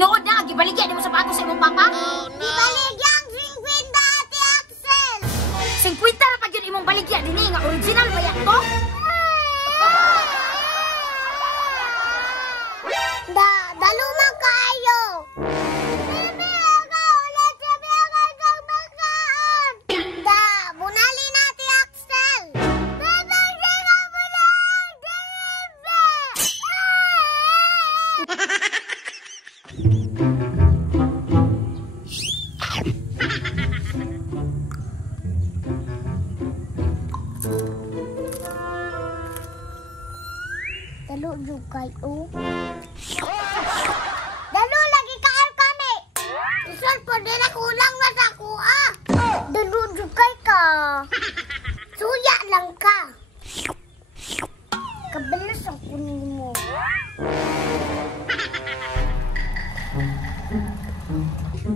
Tinuod na, gibaligya di mo sapatos sa imong papa? Gibaligya ang 50, Ate Axel! 50 na pag yun imong baligya din nga original ba yan to? Dalumang kaayo! Bibi, ikaw ulit sabi akay kang magkaan! Bunali na, Ate Axel! Bibi, di ka mo na ang dalo yung kayo. Dalo lagi kayo kami. Isol po din ako lang na sa kuha. Dalo yung ka. Suya lang ka. Kabalas ang kunin mo.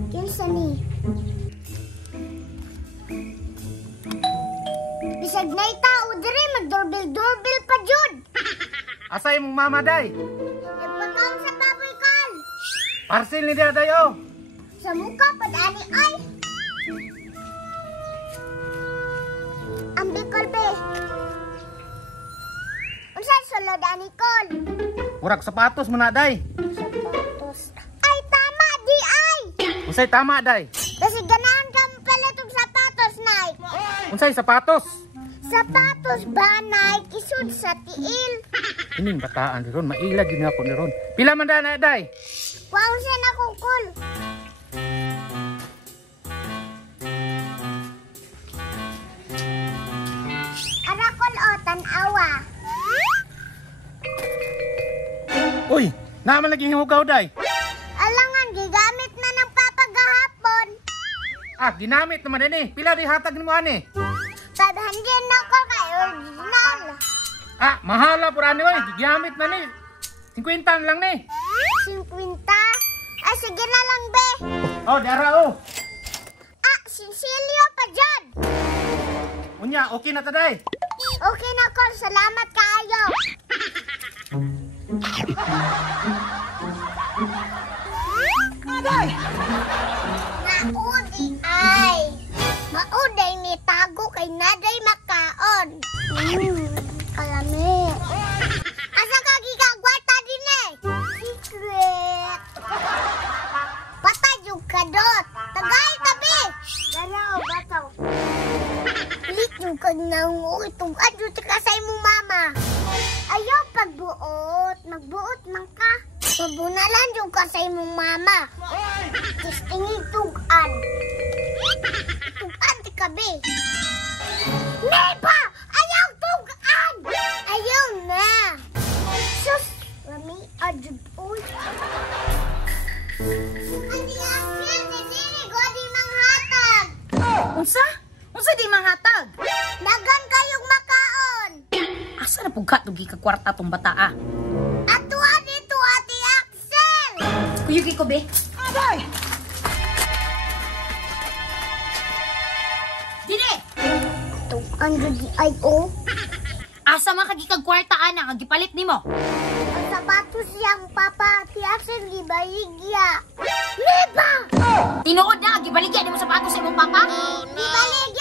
Kinsa ni? Bisag na tao diri mag-doorbell pa jud. Asay mong mama, day? Nagpakaon sa baboy kal. Parcel ni dia, day, oh. Sa mukha padani ay. Ambil kol be. Unsa sulod ani kol? Murag sapatos mo na, day. Sapatos. Ay tama di ay. Unsay tama, day? Kasi ganahan ka pala itong sapatos, Nay. Unsay sapatos? Sapatos ba, Nay? Isud sa tiil. Ining bataan di ron, mailag yun ako ni ron. Pila man na, day? Wow, siya nakukul. Arakol o, tanawa. Uy, naman lagi himugaw, day. Alangan, gigamit na ng papagahapon. Ah, ginamit naman din eh. Pila di hatag ni mo, ani? 500 na ko kay original. Ah, mahala po rani, oy. Gigamit na ni. 50 lang ni. 50? Ay, sige na lang, be. Oh, dara, oh. Ah, Cecilio pa dyan. Unya, okay na ta, day. Okay na, Col. Salamat kaayo. Aday! Maudi ay. Mauday ni tago kay naday makaon. Kalami. Asa ka gigagwata din eh? Secret. Patay yung kadot. Tagay tabi. Dalaw, bataw. Pilit yung kagnango itong adyo tika sa imong mama. Ayaw pagbuot. Magbuot man ka. Mabunalan yung ka sa imong mama. Tistingin tugan. Tugan ti kabi. Neba! Ayaw tugan! Ayaw na. Sus! Rami, adjud uy. Andi Axel, didiri ko di manghatag. Unsa? Unsa di mahatag? Dagan kayong makaon. Asa na pugka tugi ka kwarta tong bata ah? Atuwa dito, Ate Axel. Kuyugi ko be. Aday! Dili! Tugan di ay o. Asa man kagi kag kwarta ana nga gipalit nimo? Ang sapatos siyang papa, Ate Axel, gibaligya. Neba! Tinuod na, gibaligya di mo sapatos sa imong papa? Gibaligya